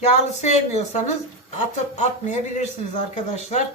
Yağlı sevmiyorsanız atıp atmayabilirsiniz arkadaşlar.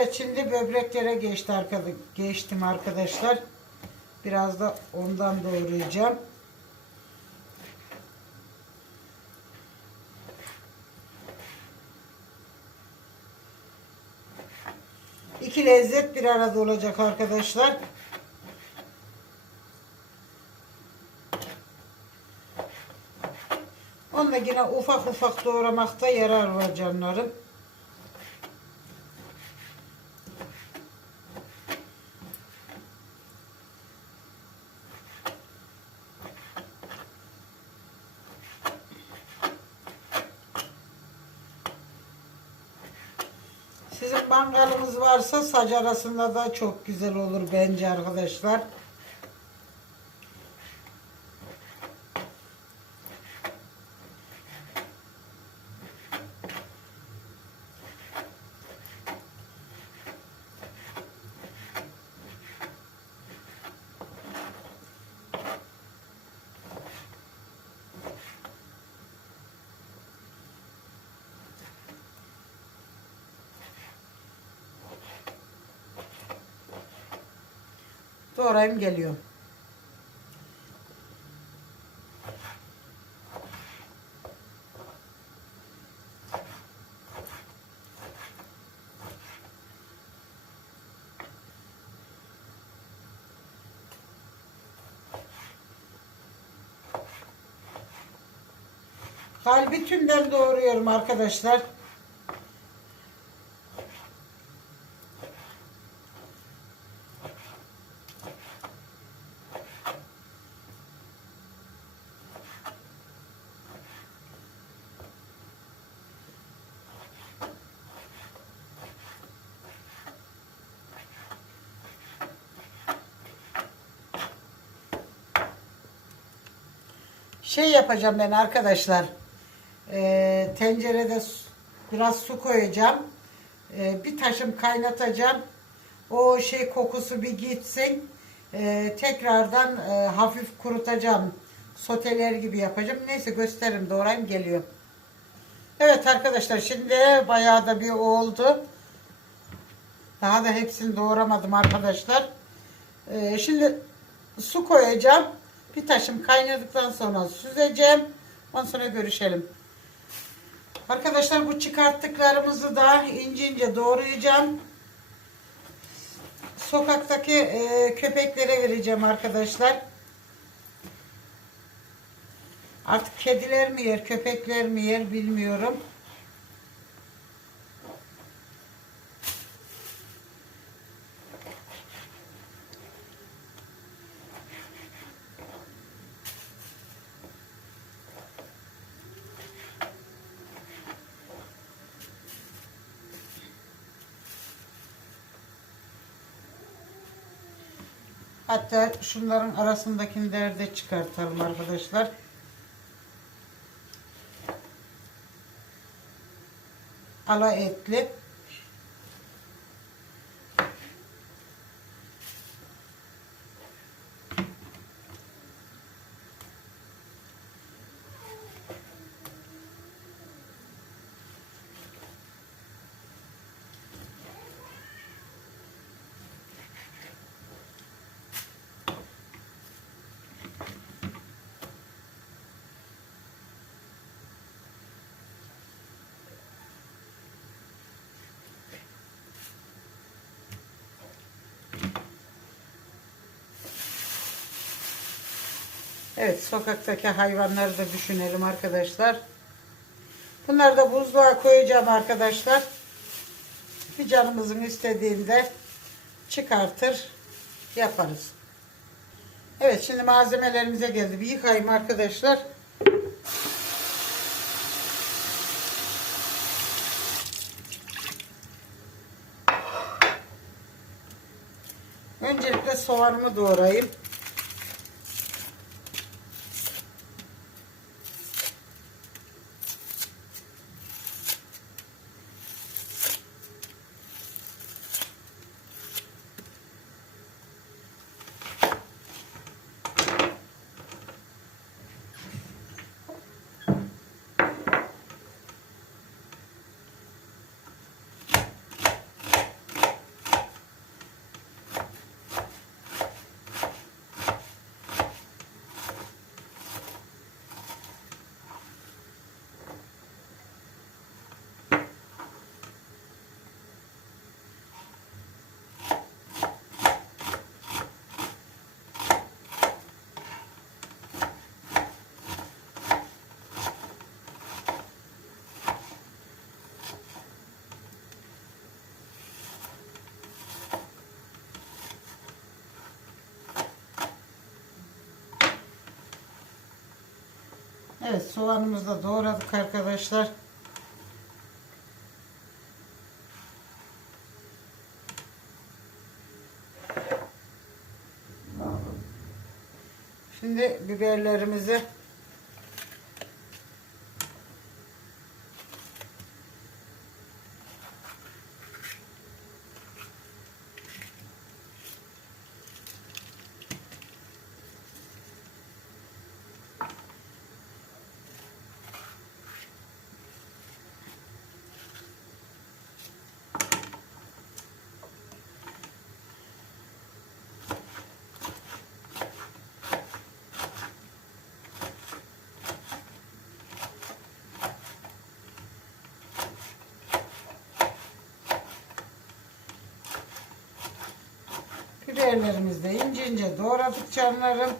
Evet şimdi böbreklere geçti arkadaş geçtim arkadaşlar. Biraz da ondan doğrayacağım. İki lezzet bir arada olacak arkadaşlar. Onunla yine ufak ufak doğramakta yarar var canlarım. Sizin mangalınız varsa saç arasında da çok güzel olur bence arkadaşlar. Doğrayayım geliyorum. Kalbi tümden doğruyorum arkadaşlar. Şey yapacağım ben arkadaşlar. Ee, tencerede biraz su koyacağım. Ee, bir taşım kaynatacağım. O şey kokusu bir gitsin. Ee, tekrardan e, hafif kurutacağım. Soteler gibi yapacağım. Neyse gösteririm. Doğrayayım geliyor. Evet arkadaşlar şimdi bayağı da bir oldu. Daha da hepsini doğramadım arkadaşlar. Ee, şimdi su koyacağım. Bir taşım kaynadıktan sonra süzeceğim. Ondan sonra görüşelim. Arkadaşlar bu çıkarttıklarımızı da ince ince doğrayacağım. Sokaktaki e, köpeklere vereceğim arkadaşlar. Artık kediler mi yer, köpekler mi yer bilmiyorum. Hatta şunların arasındakileri de çıkartalım arkadaşlar. Ala etli. Evet sokaktaki hayvanları da düşünelim arkadaşlar. Bunları da buzluğa koyacağım arkadaşlar. Bir canımızın istediğinde çıkartır yaparız. Evet şimdi malzemelerimize geldi. Bir yıkayayım arkadaşlar. Öncelikle soğanımı doğrayayım. Evet soğanımızı da doğradık arkadaşlar. Şimdi biberlerimizi biberlerimizi de ince ince doğradık canlarım.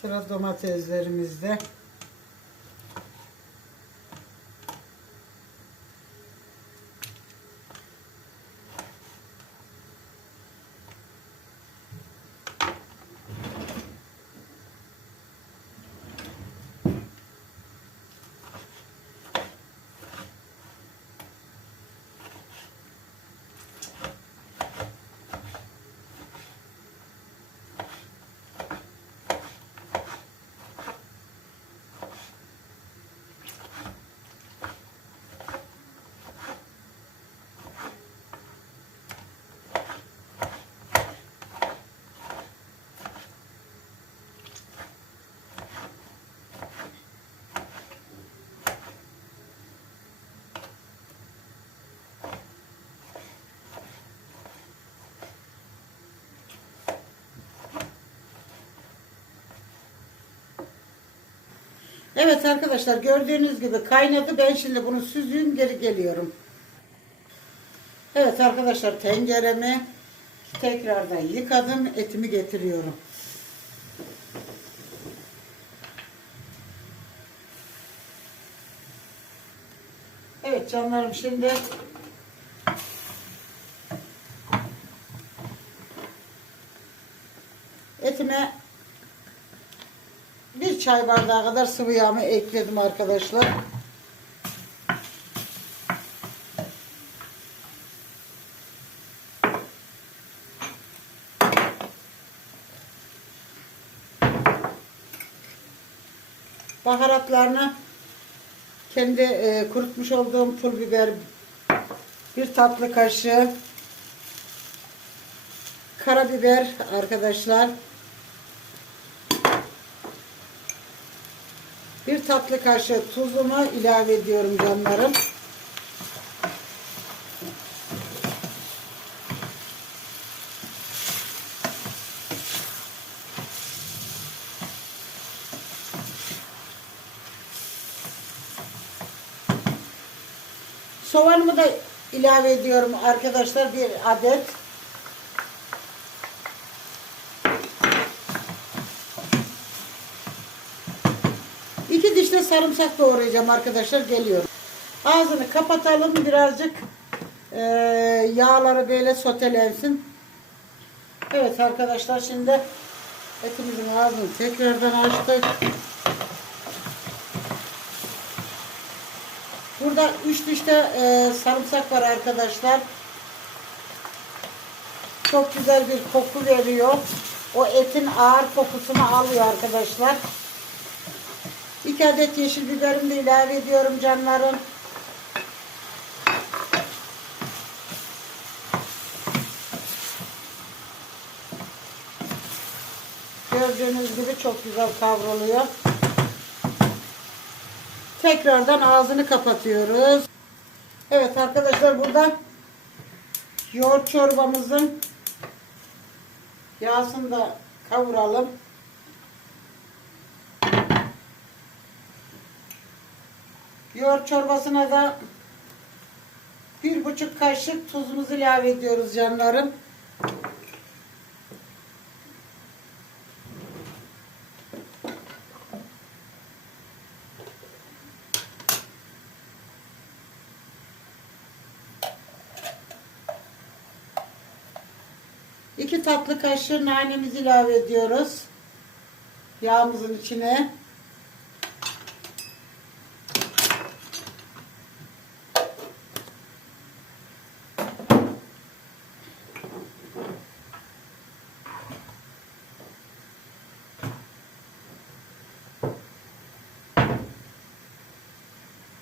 Sıra domateslerimizde. Evet arkadaşlar gördüğünüz gibi kaynadı. Ben şimdi bunu süzeyim geri geliyorum. Evet arkadaşlar tenceremi tekrardan yıkadım. Etimi getiriyorum. Evet canlarım şimdi etime çay bardağı kadar sıvı yağımı ekledim arkadaşlar. Baharatlarını kendi e, kurutmuş olduğum pul biber bir tatlı kaşığı karabiber arkadaşlar tatlı kaşığı tuzumu ilave ediyorum canlarım. Soğanımı da ilave ediyorum arkadaşlar bir adet. İki diş de sarımsak doğrayacağım arkadaşlar geliyorum. Ağzını kapatalım birazcık e, yağları böyle sotelensin. Evet arkadaşlar şimdi etimizin ağzını tekrardan açtık. Burada 3 diş de e, sarımsak var arkadaşlar. Çok güzel bir koku veriyor. O etin ağır kokusunu alıyor arkadaşlar. 2 adet yeşil biberimi de ilave ediyorum canlarım. Gördüğünüz gibi çok güzel kavruluyor. Tekrardan ağzını kapatıyoruz. Evet arkadaşlar burada yoğurt çorbamızın yağsını da kavuralım. Yoğurt çorbasına da bir buçuk kaşık tuzumuzu ilave ediyoruz canlarım. İki tatlı kaşığı nanemizi ilave ediyoruz. Yağımızın içine.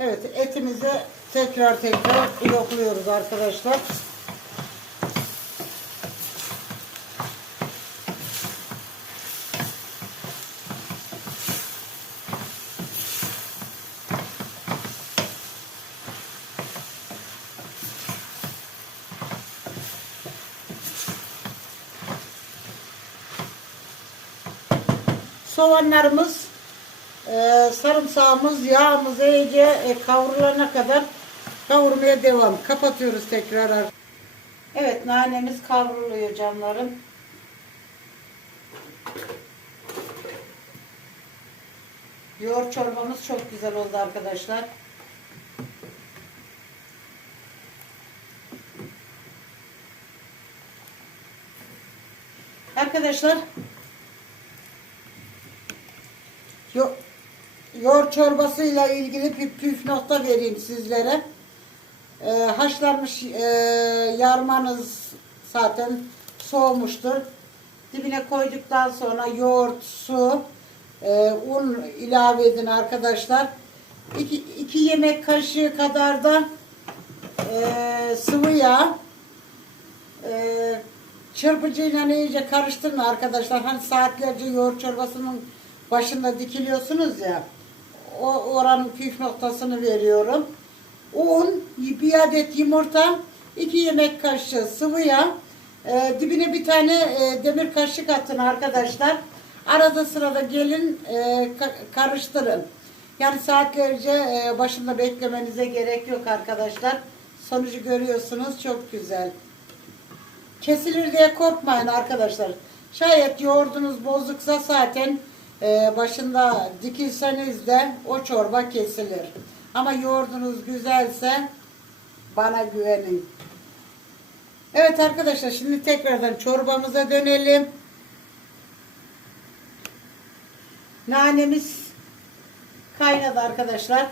Evet etimizi tekrar tekrar yokluyoruz arkadaşlar. Soğanlarımız, e, sarımsağımız, yağımız iyice e, kavrulana kadar kavurmaya devam. Kapatıyoruz tekrar. Evet nanemiz kavruluyor canlarım. Yoğurt çorbamız çok güzel oldu arkadaşlar. Arkadaşlar yoğurt çorbasıyla ilgili bir püf nokta vereyim sizlere. Ee, haşlanmış e, yarmanız zaten soğumuştur. Dibine koyduktan sonra yoğurt, su, e, un ilave edin arkadaşlar. 2 yemek kaşığı kadar da e, sıvı yağ e, çırpıcıyla iyice karıştırın arkadaşlar. Hani saatlerce yoğurt çorbasının başında dikiliyorsunuz ya. O oranın püf noktasını veriyorum. Un, bir adet yumurta, 2 yemek kaşığı sıvı yağ, e, dibine bir tane e, demir kaşık atın arkadaşlar. Arada sırada gelin e, ka- karıştırın. Yani saatlerce e, başında beklemenize gerek yok arkadaşlar. Sonucu görüyorsunuz çok güzel. Kesilir diye korkmayın arkadaşlar. Şayet yoğurdunuz bozuksa zaten e, başında dikilseniz de o çorba kesilir. Ama yoğurdunuz güzelse bana güvenin. Evet arkadaşlar şimdi tekrardan çorbamıza dönelim. Nanemiz kaynadı arkadaşlar.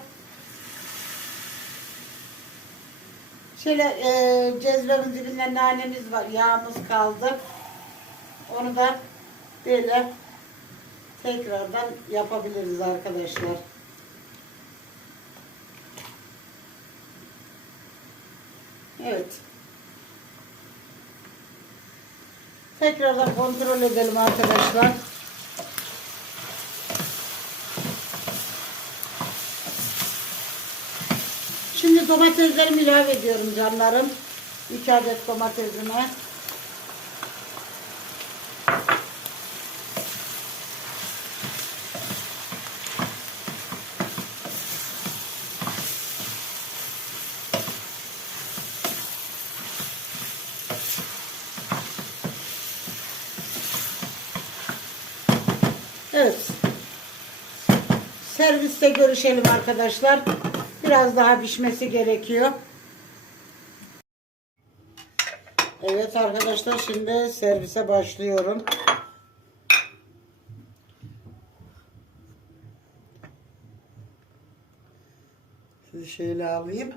Şöyle e, cezvemin dibinde nanemiz var. Yağımız kaldı. Onu da böyle tekrardan yapabiliriz arkadaşlar. Evet. Tekrardan kontrol edelim arkadaşlar. Şimdi domateslerimi ilave ediyorum canlarım. 2 adet domatesime. Evet. Serviste görüşelim arkadaşlar. Biraz daha pişmesi gerekiyor. Evet arkadaşlar şimdi servise başlıyorum. Şöyle alayım.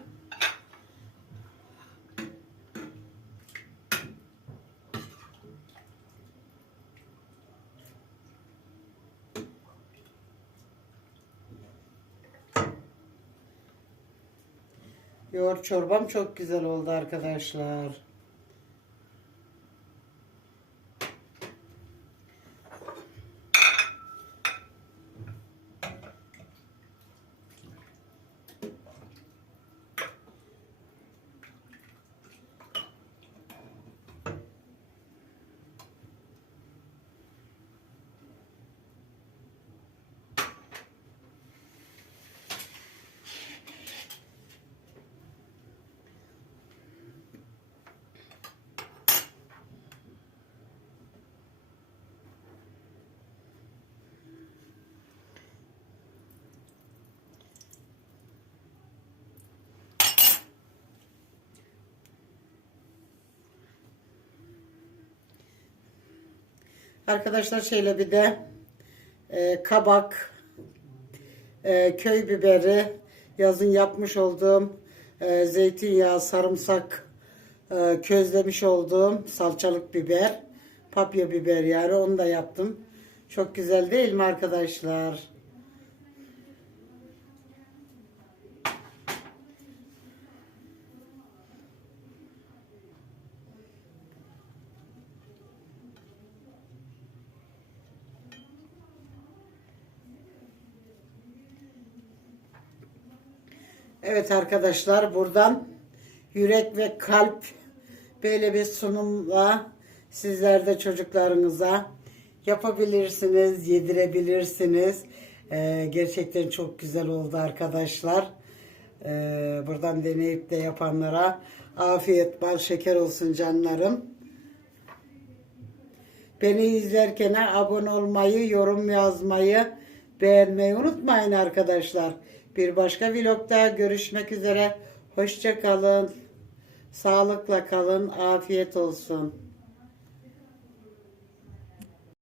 Yoğurt çorbam çok güzel oldu arkadaşlar. Arkadaşlar şöyle bir de e, kabak, e, köy biberi, yazın yapmış olduğum e, zeytinyağı, sarımsak, e, közlemiş olduğum salçalık biber, papya biber yani onu da yaptım. Çok güzel değil mi arkadaşlar? Evet arkadaşlar buradan yürek ve kalp böyle bir sunumla sizler de çocuklarınıza yapabilirsiniz, yedirebilirsiniz. Ee, gerçekten çok güzel oldu arkadaşlar. Ee, buradan deneyip de yapanlara afiyet bal şeker olsun canlarım. Beni izlerken abone olmayı, yorum yazmayı, beğenmeyi unutmayın arkadaşlar. Bir başka vlogda görüşmek üzere. Hoşça kalın. Sağlıkla kalın. Afiyet olsun.